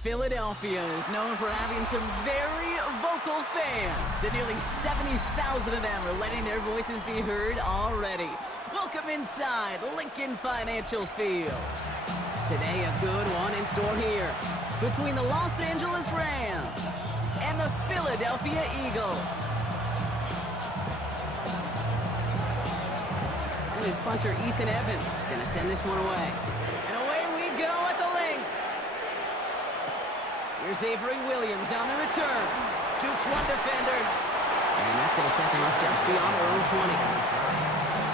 Philadelphia is known for having some very vocal fans, and nearly 70,000 of them are letting their voices be heard already. Welcome inside Lincoln Financial Field. Today, a good one in store here between the Los Angeles Rams and the Philadelphia Eagles. And his punter, Ethan Evans, gonna send this one away. And away we go at the link. Here's Avery Williams on the return. Jukes one defender. And that's going to set them up just beyond their own 20.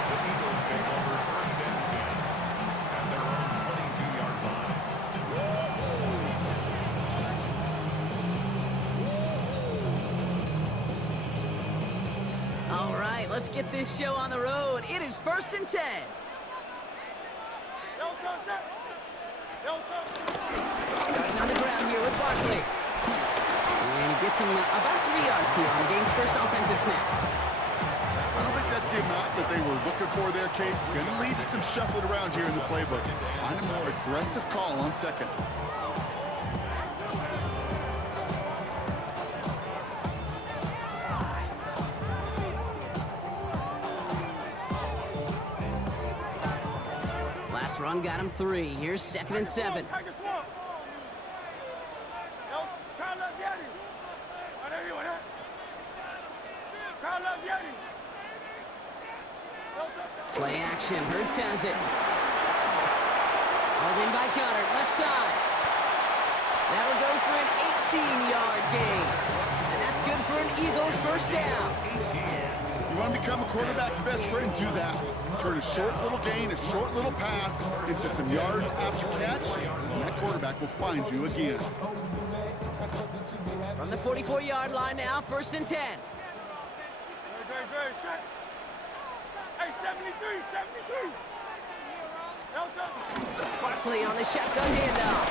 The Eagles take over first and 10 at their own 22-yard line. All right, let's get this show on the road. It is first and 10. Starting on the ground here with Barkley. And he gets him about 3 yards here on the game's first offensive snap. I don't think that's the amount that they were looking for there, Kate. Going to lead to some shuffling around here in the playbook. Find a more aggressive call on second. Last run got him 3. Here's second and 7. Play action. Hurts has it. Hauled in by Goddard, left side. That'll go for an 18-yard gain. And that's good for an Eagles first down. You want to become a quarterback's best friend? Do that. Turn a short little gain, a short little pass into some yards after catch, and that quarterback will find you again. From the 44-yard line now, first and 10. Hey, 73. Barkley on the shotgun handoff.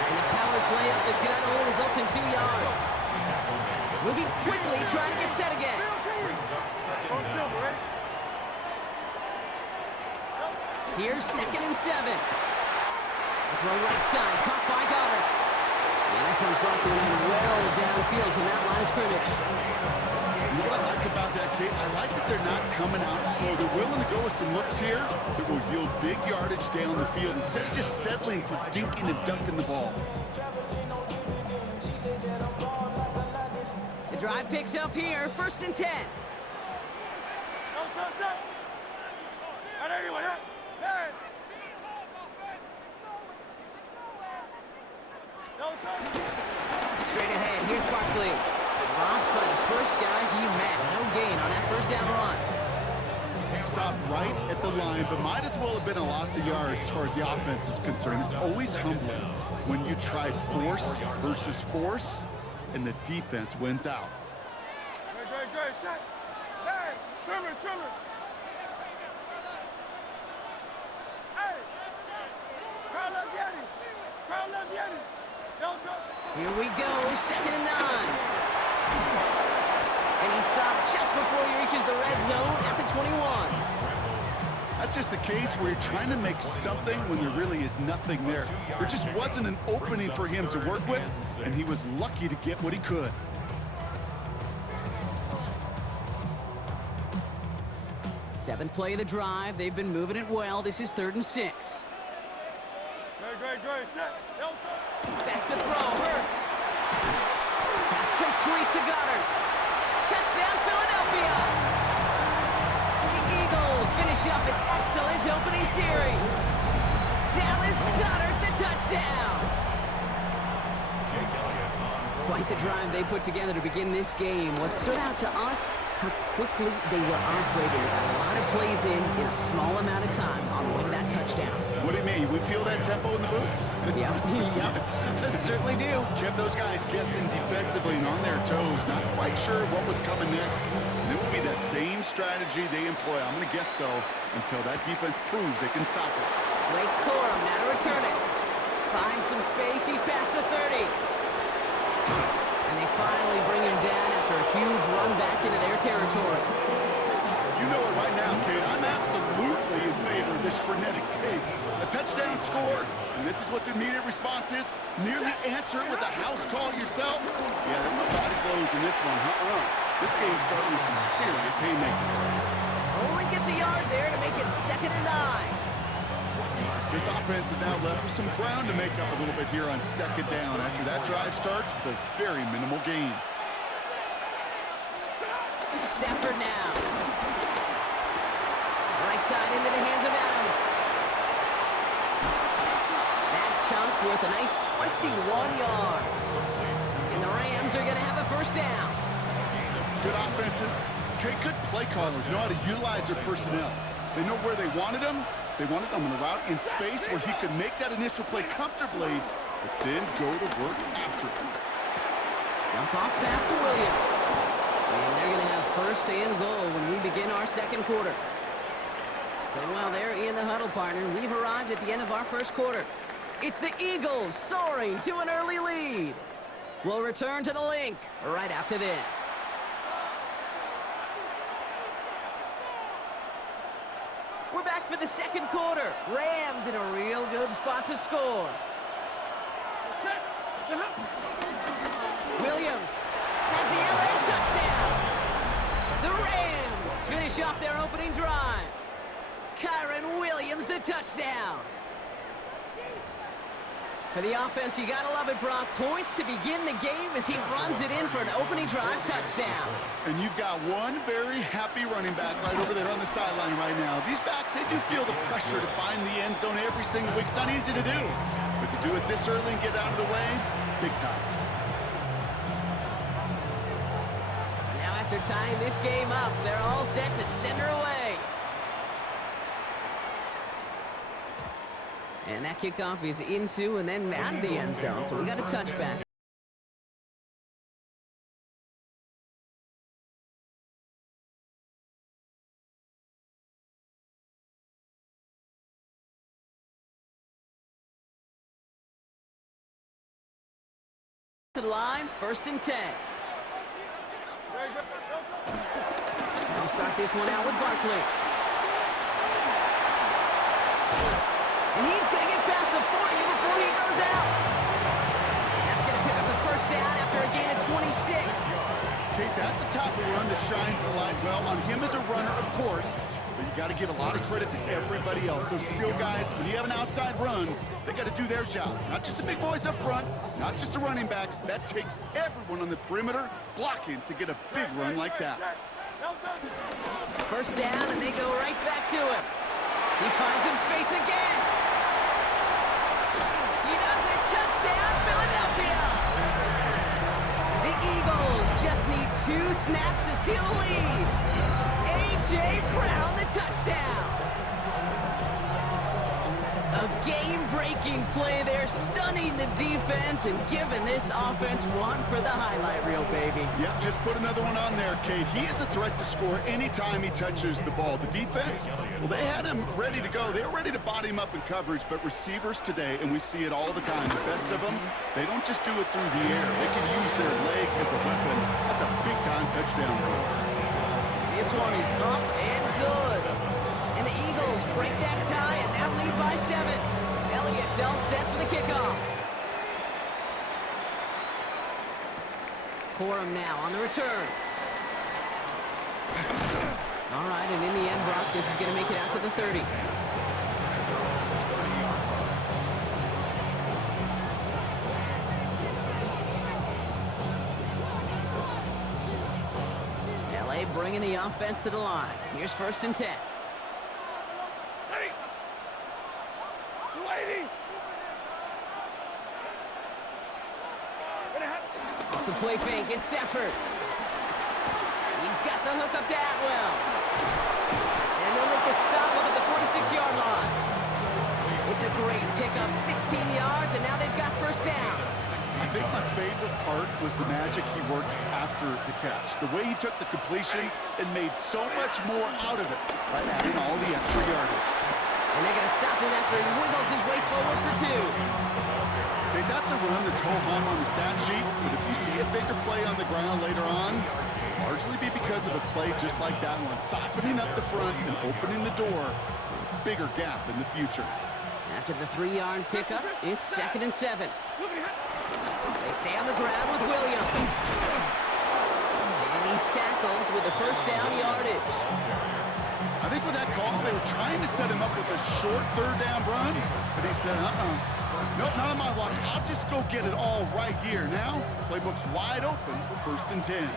And the power play up the gut only results in 2 yards. Moving quickly, trying to get set again. Here's second and 7. The throw right side, caught by Goddard. And this one's brought to an end well downfield from that line of scrimmage. You know what I like about that, Kate? I like that they're not coming out slow. They're willing to go with some looks here that will yield big yardage down the field instead of just settling for dinking and dunking the ball. The drive picks up here, first and 10. Straight ahead, here's Barkley. Robbed by the first guy he met. No gain on that first down run. Stopped right at the line, but might as well have been a loss of yards as far as the offense is concerned. It's always humbling when you try force versus force, and the defense wins out. Here we go, second and 9. And he stopped just before he reaches the red zone at the 21. That's just a case where you're trying to make something when there really is nothing there. There just wasn't an opening for him to work with, and he was lucky to get what he could. Seventh play of the drive. They've been moving it well. This is third and 6. Back to throw, Hurts. Pass complete to Goddard. Touchdown, Philadelphia! The Eagles finish up an excellent opening series. Dallas Goddard, the touchdown! Quite the drive they put together to begin this game. What stood out to us, how quickly they were operating. They got a lot of plays in a small amount of time on the way to that touchdown. What do you mean? We feel that tempo in the booth? Yep, certainly do. Kept those guys guessing defensively and on their toes, not quite sure what was coming next. And it will be that same strategy they employ. I'm going to guess so until that defense proves they can stop it. Blake Corum now to return it. Finds some space. He's past the 30. And they finally bring him down after a huge run back into their territory. You you know it right now, kid. I'm absolutely in favor of this frenetic pace. A touchdown scored, and this is what the immediate response is. Nearly answer it with a house call yourself. Yeah, there's no body blows in this one. This game's starting with some serious haymakers. Only gets a yard there to make it 2nd and 9. This offense is now left with some ground to make up a little bit here on 2nd down after that drive starts with a very minimal gain. Stafford now. Right side into the hands of Adams. That chunk with a nice 21 yards. And the Rams are going to have a 1st down. Good offenses. Okay, good play callers know how to utilize their personnel. They know where they wanted them. They wanted them on a route in space where he could make that initial play comfortably, but then go to work after it. Dump off pass to Williams. And they're going to have 1st and goal when we begin our 2nd quarter. So while they're in the huddle, partner, we've arrived at the end of our 1st quarter. It's the Eagles soaring to an early lead. We'll return to the link right after this. We're back for the 2nd quarter. Rams in a real good spot to score. Williams has the LA touchdown. The Rams finish off their opening drive. Kyron Williams, the touchdown. For the offense, you gotta love it, Brock. Points to begin the game as he runs it in for an opening drive touchdown. And you've got one very happy running back right over there on the sideline right now. These backs, they do feel the pressure to find the end zone every single week. It's not easy to do. But to do it this early and get out of the way, big time. Now after tying this game up, they're all set to send her away. And that kickoff is into and then out of the end zone, so we got a touchback. To the line, 1st and 10. I'll start this one out with Barkley. And he's going to get past the 40 before he goes out. That's going to pick up the 1st down after a gain of 26. Okay, that's a type of run that shines the light well on him as a runner, of course. But you got to give a lot of credit to everybody else. Those skill guys, when you have an outside run, they got to do their job. Not just the big boys up front, not just the running backs. That takes everyone on the perimeter blocking to get a big run like that. 1st down, and they go right back to him. He finds some space again. He does it. Touchdown, Philadelphia. The Eagles just need 2 snaps to steal a lead. A.J. Brown, the touchdown. A game-breaking play there, stunning the defense and giving this offense one for the highlight reel, baby. Yep, just put another one on there, Kate. He is a threat to score anytime he touches the ball. The defense, well, they had him ready to go. They were ready to body him up in coverage, but receivers today, and we see it all the time, the best of them, they don't just do it through the air. They can use their legs as a weapon. That's a big-time touchdown run. This one is up and good. And the Eagles break that tie and now lead by 7. Elliott's all set for the kickoff. Corum now on the return. All right, and in the end, Brock, this is going to make it out to the 30. LA bringing the offense to the line. Here's 1st and 10. Off the play fake, it's Stafford. He's got the hook up to Atwell. And they'll make the stop up at the 46-yard line. It's a great pickup, 16 yards, and now they've got 1st down. I think my favorite part was the magic he worked after the catch. The way he took the completion and made so much more out of it by adding all the extra yardage. And they're going to stop him after he wiggles his way forward for 2. Okay, that's a run that's ho-hum on the stat sheet, but if you see a bigger play on the ground later on, it'll largely be because of a play just like that one, softening up the front and opening the door for a bigger gap in the future. After the 3-yard pickup, it's 2nd and 7. They stay on the ground with Williams. And he's tackled with the first down yardage. I think with that call, they were trying to set him up with a short 3rd down run, but he said, nope, not on my watch. I'll just go get it all right here. Now, playbook's wide open for 1st and 10.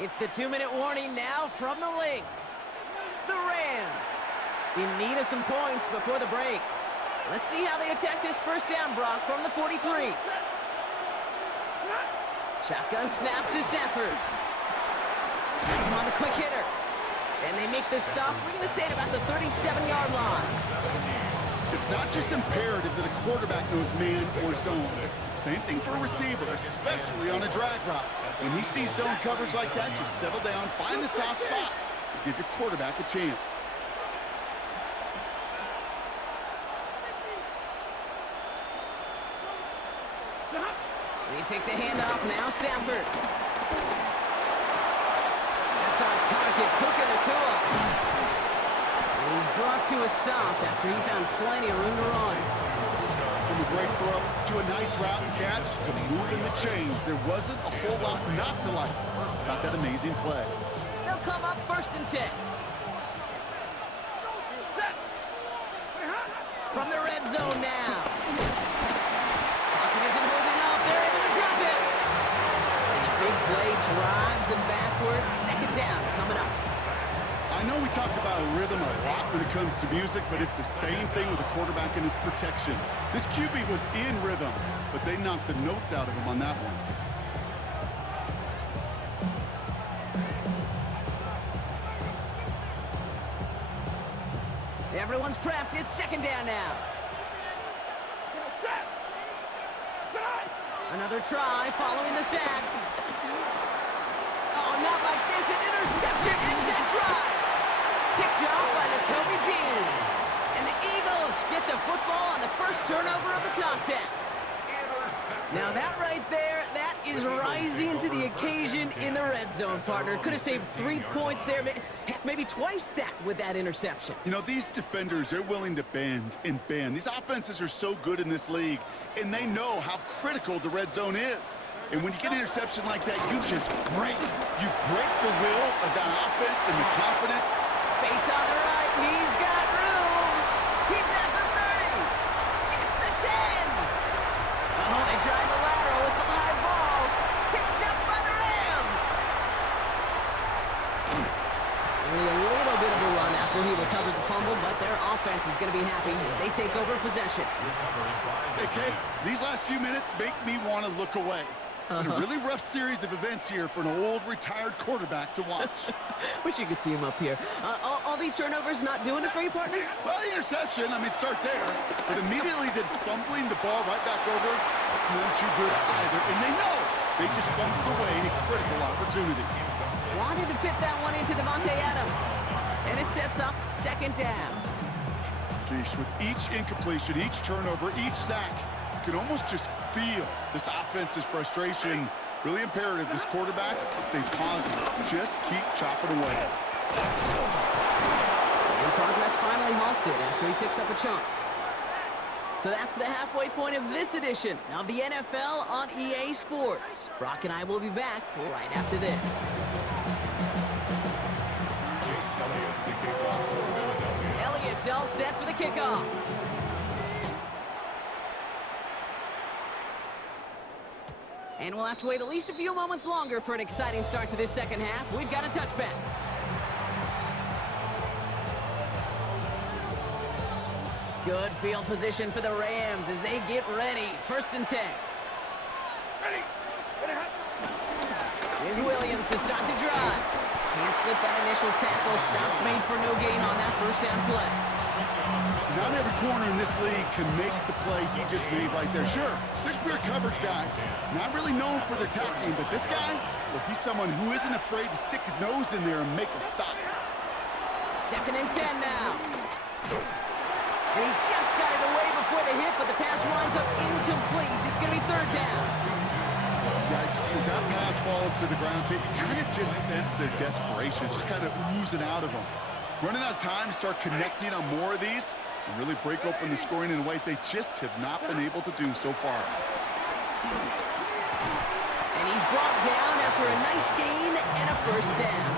It's the 2-minute warning now from the link. The Rams in need of some points before the break. Let's see how they attack this 1st down, Brock, from the 43. Shotgun snap to Sanford. Has him on the quick hitter. And they make this stop, we're going to say it about the 37-yard line. It's not just imperative that a quarterback knows man or zone. Same thing for a receiver, especially on a drag route. When he sees zone coverage like that, just settle down, find the soft spot, and give your quarterback a chance. They take the handoff now, Sanford. That's on target, Puka Nacua. And he's brought to a stop after he found plenty of room to run. From a great throw to a nice route and catch to moving the chains, there wasn't a whole lot not to like about that amazing play. They'll come up 1st and 10. From the red zone now. Pocket isn't holding up. They're able to drop it. And the big play drives them backwards. 2nd down coming up. I know we talk about rhythm a lot when it comes to music, but it's the same thing with the quarterback and his protection. This QB was in rhythm, but they knocked the notes out of him on that one. Everyone's prepped. It's 2nd down now. Another try following the sack. Oh, not like this. An interception ends that drive. Picked off by Nakobe Dean. And the Eagles get the football on the first turnover of the contest. Now that right there, that is rising to the occasion in the red zone, partner. Could have saved 3 points there. Heck, maybe twice that with that interception. You know, these defenders, they're willing to bend and bend. These offenses are so good in this league, and they know how critical the red zone is. And when you get an interception like that, you just break. You break the will of that offense and the confidence. Space on the right. He's got room. He's at the 30. Gets the 10. Oh, they tried the lateral. It's a live ball. Picked up by the Rams. Only a little bit of a run after he recovered the fumble, but their offense is going to be happy as they take over possession. Hey, Kate, these last few minutes make me want to look away. Been a really rough series of events here for an old retired quarterback to watch. Wish you could see him up here. All these turnovers not doing it for you, partner? Well, the interception, I mean, start there. But immediately then fumbling the ball right back over, that's none too good either. And they know they just fumbled away a critical opportunity. Wanted to fit that one into Devontae Adams. And it sets up 2nd down. Geesh, with each incompletion, each turnover, each sack, you can almost just feel this offense's frustration. Really imperative this quarterback stay positive. Just keep chopping away. And progress finally halted after he picks up a chunk. So that's the halfway point of this edition of the NFL on EA Sports. Brock and I will be back right after this. Elliott's all set for the kickoff. And we'll have to wait at least a few moments longer for an exciting start to this 2nd half. We've got a touchback. Good field position for the Rams as they get ready. 1st and 10. Here's Williams to start the drive. Can't slip that initial tackle. Stops made for no gain on that 1st down play. Not every corner in this league can make the play he just made right there. Sure, there's pure coverage guys, not really known for their tackling, but this guy, well, he's someone who isn't afraid to stick his nose in there and make a stop. 2nd and 10 now. And he just got it away before the hit, but the pass winds up complete. It's going to be third down. Yikes, as that pass falls to the ground, you kind of just sense their desperation, just kind of oozing out of them. Running out of time to start connecting on more of these and really break open the scoring in a way they just have not been able to do so far. And he's brought down after a nice gain and a first down.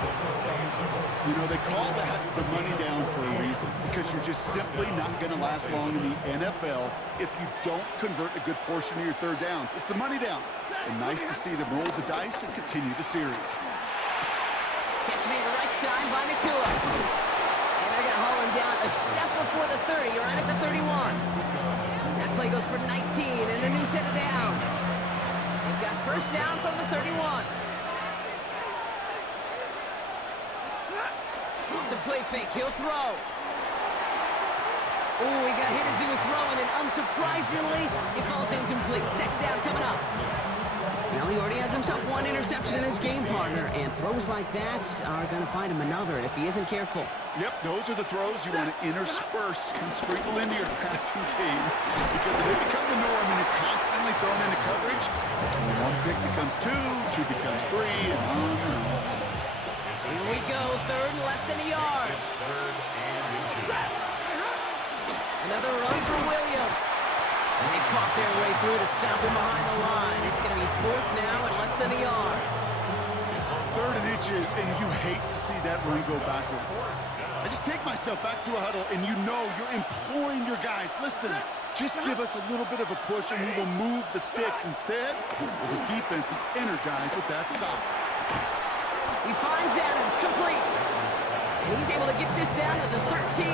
You know, they call that the money down for a reason, because you're just simply not going to last long in the NFL if you don't convert a good portion of your third downs. It's the money down. And nice to see them roll the dice and continue the series. Catch me at the right side by Nakua. And they're going to haul him down a step before the 30, right at the 31. That play goes for 19 and a new set of downs. They've got first down from the 31. Off the play fake, he'll throw. Ooh, he got hit as he was throwing, and unsurprisingly, it falls incomplete. Second down coming up. Well, he already has himself one interception in his game, partner, and throws like that are going to find him another if he isn't careful. Yep, those are the throws you want to intersperse and sprinkle into your passing game, because if they become the norm and you're constantly thrown into coverage, that's when one pick becomes two becomes three, and on and on. Here we go, third and less than a yard. Another run for Williams. And they fought their way through to stop him behind the line. It's going to be fourth now and less than a yard. Third and inches, and you hate to see that run go backwards. I just take myself back to a huddle, and you know you're imploring your guys, listen, just give us a little bit of a push, and we will move the sticks. Instead, the defense is energized with that stop. He finds Adams, complete. And he's able to get this down to the 13.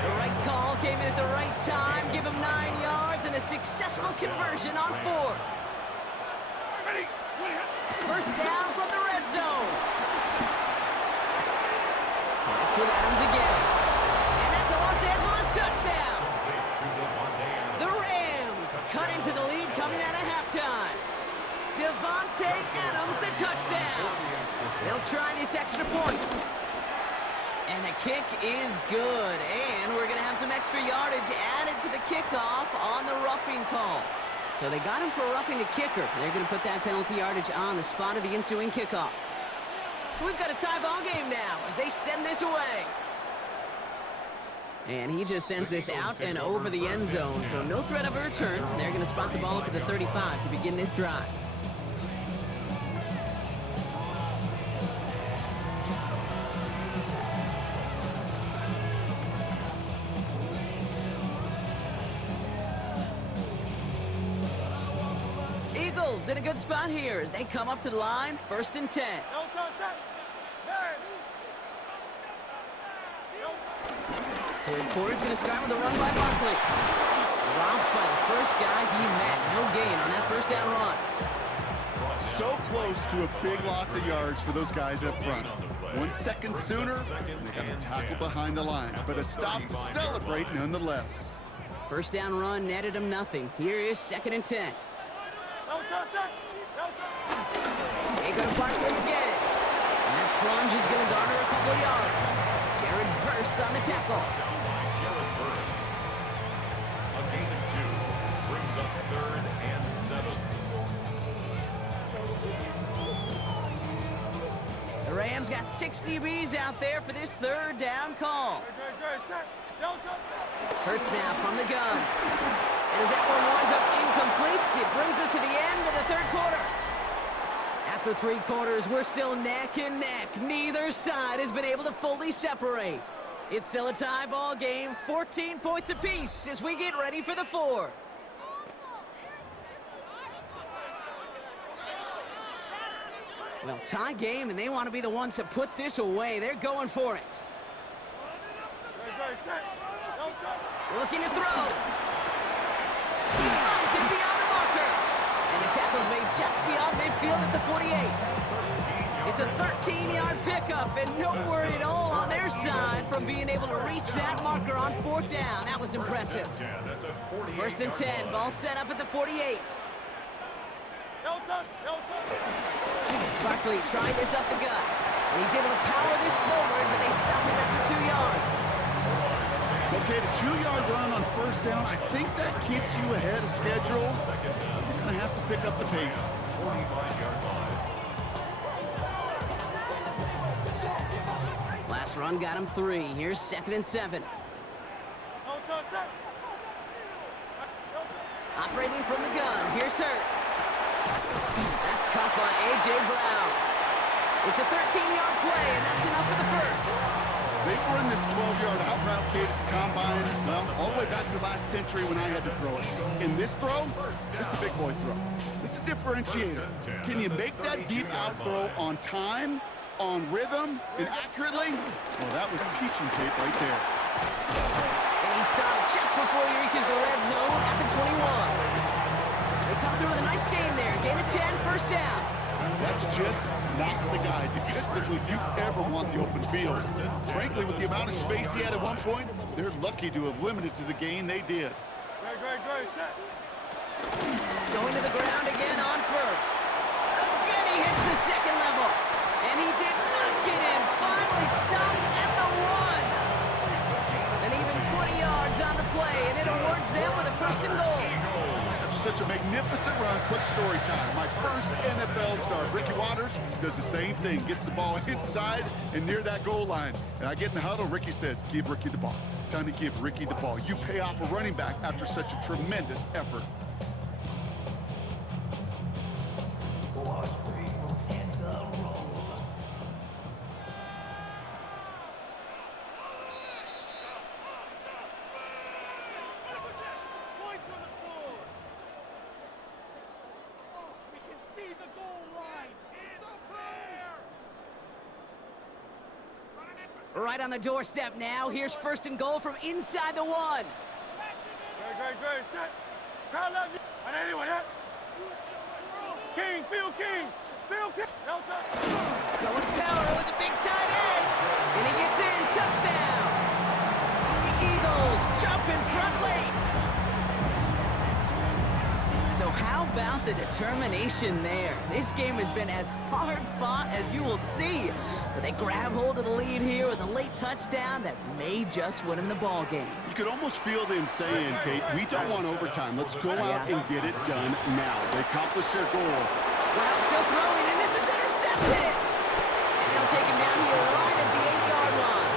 The right call came in at the right time, give him 9 yards and a successful conversion on fourth. First down from the red zone. Connects with Adams again. And that's a Los Angeles touchdown. The Rams cut into the lead coming out of halftime. Devontae Adams, the touchdown. They'll try this extra point. And the kick is good. And we're going to have some extra yardage added to the kickoff on the roughing call. So they got him for roughing the kicker. They're going to put that penalty yardage on the spot of the ensuing kickoff. So we've got a tie ball game now as they send this away. And he just sends this out and over the end zone. So no threat of a return. They're going to spot the ball up at the 35 to begin this drive. Eagles in a good spot here as they come up to the line, 1st and 10. Third quarter's going to start with a run by Barkley. Dropped by the first guy he met. No gain on that first down run. So close to a big loss of yards for those guys up front. 1 second sooner, and they got a tackle behind the line, but a stop to celebrate nonetheless. First down run netted him nothing. Here is 2nd and 10. They go to Barkley again. And that plunge is going to garner a couple of yards. Jared Verse on the tackle. A gain of 2 brings up 3rd and 7. The Rams got 6 DBs out there for this 3rd down call. Hurts now from the gun. And as that one winds up incomplete, it brings us to the end of the 3rd quarter. After 3 quarters, we're still neck and neck. Neither side has been able to fully separate. It's still a tie ball game, 14 points apiece as we get ready for the 4th. Well, tie game, and they want to be the ones to put this away. They're going for it. Looking to throw. He finds it beyond the marker. And the tackle's made just beyond midfield at the 48. It's a 13-yard pickup, and no worry at all on their side from being able to reach that marker on 4th down. That was impressive. 1st and 10, ball set up at the 48. Barkley trying this up the gut. And he's able to power this forward, but they stop him after 2 yards. Okay, the 2-yard run on first down, I think that keeps you ahead of schedule. You're going to have to pick up the pace. 45-yard line. Last run got him 3. Here's 2nd and 7. Operating from the gun, here's Hurts. That's caught by A.J. Brown. It's a 13-yard play, and that's enough for the first. They've run this 12-yard out route, Kate, at the combine, well, all the way back to last century when I had to throw it. In this throw, it's a big boy throw. It's a differentiator. Can you make that deep out throw on time, on rhythm, and accurately? Well, that was teaching tape right there. And he stopped just before he reaches the red zone at the 21. They come through with a nice gain there. Gain of 10, first down. That's just not the guy defensively you ever want the open field. Frankly, with the amount of space he had at one point, they're lucky to have limited to the gain they did. Great, set. Going to the ground again on first. Again, he hits the second level. And he did not get in. Finally stopped at the 1. And even 20 yards on the play, and it awards them with a first and goal. Such a magnificent run. Quick story time. My first NFL start. Ricky Waters does the same thing. Gets the ball inside and near that goal line. And I get in the huddle. Ricky says, give Ricky the ball. Time to give Ricky the ball. You pay off a running back after such a tremendous effort. Right on the doorstep now. Here's first and goal from inside the 1. Great, set. Crowd love you. On anyone, yeah? King, Phil King. No touch. Going power with the big tight end. And he gets in. Touchdown. The Eagles jump in front late. So how about the determination there? This game has been as hard fought as you will see. But they grab hold of the lead here with a late touchdown that may just win them the ball game. You could almost feel them saying, Kate, we don't want overtime. Let's go out and get it done now. They accomplished their goal. Well, still throwing, and this is intercepted. And they'll take him down here right at the 8-yard line.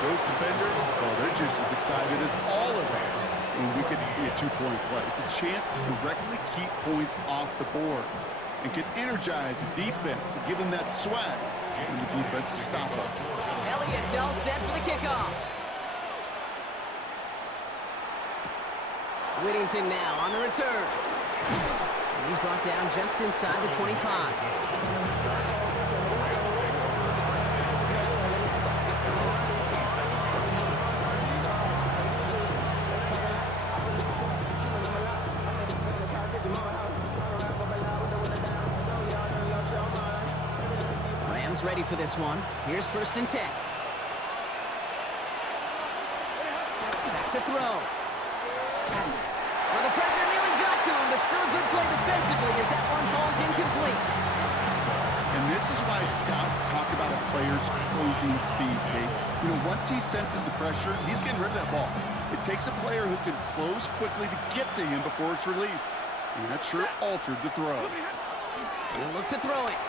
Those defenders, well, they're just as excited as all of us when we get to see a 2-point play. It's a chance to directly keep points off the board and can energize the defense and give them that swag when the defense is stopped up. Elliott's all set for the kickoff. Whittington now on the return. And he's brought down just inside the 25. Rams ready for this one. Here's first and 10. Back to throw. Well, the pressure nearly got to him, but still a good play defensively as that one falls incomplete. And this is why scouts talk about a player's closing speed, Kate. You know, once he senses the pressure, he's getting rid of that ball. It takes a player who can close quickly to get to him before it's released. And that sure altered the throw. He'll look to throw it.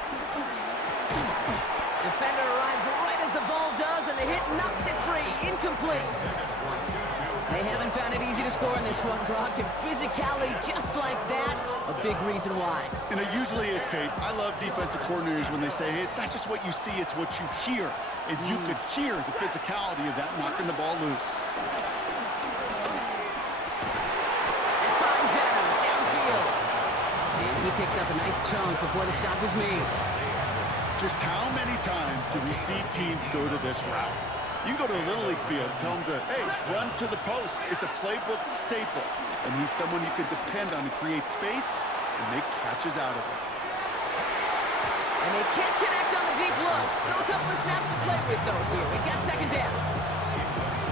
Defender arrives right as the ball does, and the hit knocks it free. Incomplete. They haven't found it easy to score in this one, Brock, and physicality just like that, a big reason why. And it usually is, Kate. I love defensive coordinators when they say, hey, it's not just what you see, it's what you hear. And you could hear the physicality of that knocking the ball loose. It finds Adams downfield. And he picks up a nice chunk before the stop is made. Just how many times do we see teams go to this route? You can go to a Little League field, tell them to, hey, run to the post. It's a playbook staple. And he's someone you can depend on to create space and make catches out of it. And they can't connect on the deep look. Still a couple of snaps to play with, though, here. We got second down.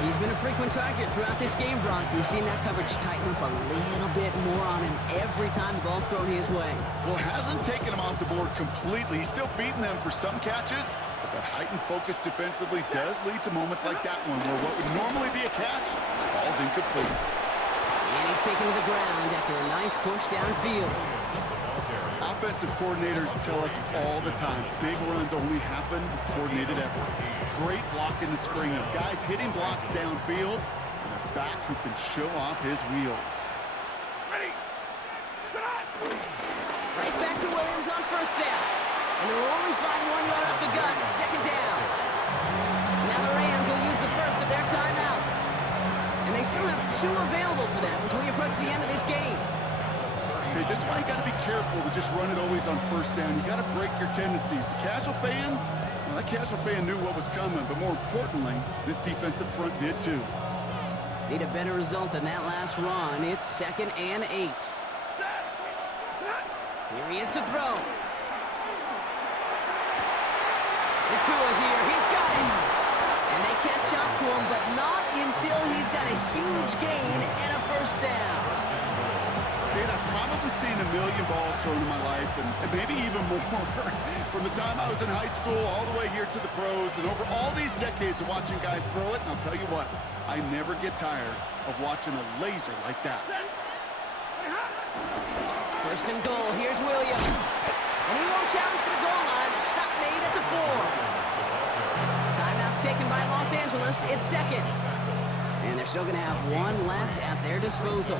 He's been a frequent target throughout this game, Brock. We've seen that coverage tighten up a little bit more on him every time the ball's thrown his way. Well, it hasn't taken him off the board completely. He's still beating them for some catches, but That heightened focus defensively does lead to moments like that one, where what would normally be a catch falls incomplete. And he's taken to the ground after a nice push downfield. Offensive coordinators tell us all the time, big runs only happen with coordinated efforts. Great block in the spring of guys hitting blocks downfield, and a back who can show off his wheels. Ready. Right back to Williams on first down. And they'll only find 1 yard up the gut, second down. Now the Rams will use the first of their timeouts. And they still have 2 available for them as we approach the end of this game. Okay, this one you got to be careful to just run it always on first down. You got to break your tendencies. The casual fan, well, that casual fan knew what was coming, but more importantly, this defensive front did too. Need a better result than that last run. It's 2nd and 8. Here he is to throw. Nakua here, he's got it. And they catch up to him, but not until he's got a huge gain and a first down. Okay, I've probably seen a million balls thrown in my life, and maybe even more. From the time I was in high school all the way here to the pros, and over all these decades of watching guys throw it, and I'll tell you what, I never get tired of watching a laser like that. First and goal, here's Williams. And he won't challenge for the goal line. The stop made at the 4. Timeout taken by Los Angeles. It's 2nd. And they're still going to have 1 left at their disposal.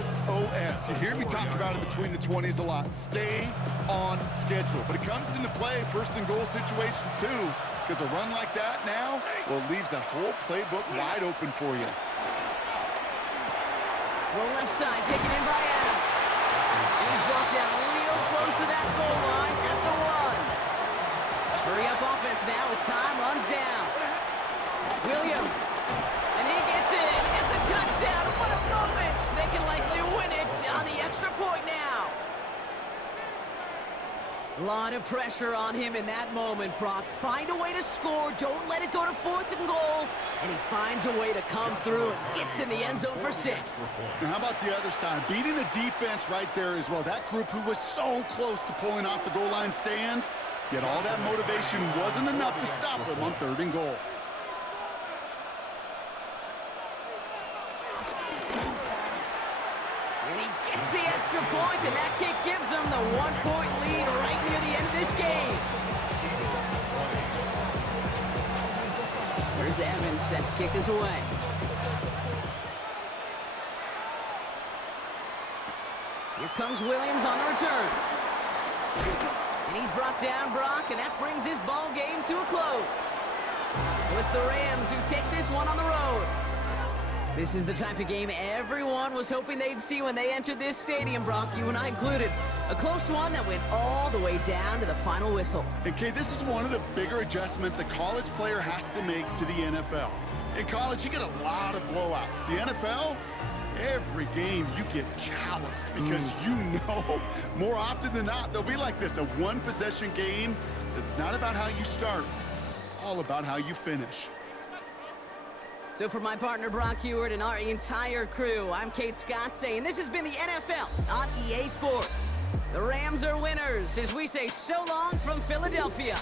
SOS. You hear me talk about it between the 20s a lot. Stay on schedule. But it comes into play first and goal situations too, because a run like that now, well, leaves that whole playbook wide open for you. Roll left side, taken in by Adams. And he's brought down real close to that goal line at the 1. Hurry up offense now as time runs down. Williams. And he gets in. It's a touchdown. What a moment. They can likely win it on the extra point now. A lot of pressure on him in that moment, Brock. Find a way to score. Don't let it go to 4th and goal. And he finds a way to come through and gets in the end zone for 6. Now how about the other side? Beating the defense right there as well. That group who was so close to pulling off the goal line stand, yet all that motivation wasn't enough to stop him on 3rd and goal. And he gets the extra point, and that kick gives him the 1-point lead right near the end of this game. There's Evans set to kick this away. Here comes Williams on the return. And he's brought down, Brock, and that brings this ball game to a close. So it's the Rams who take this one on the road. This is the type of game everyone was hoping they'd see when they entered this stadium, Brock, you and I included. A close one that went all the way down to the final whistle. Okay, this is one of the bigger adjustments a college player has to make to the NFL. In college, you get a lot of blowouts. The NFL, every game you get calloused because you know more often than not they'll be like this, a one-possession game that's not about how you start. It's all about how you finish. So for my partner Brock Heward and our entire crew, I'm Kate Scott saying this has been the NFL on EA Sports. The Rams are winners as we say so long from Philadelphia.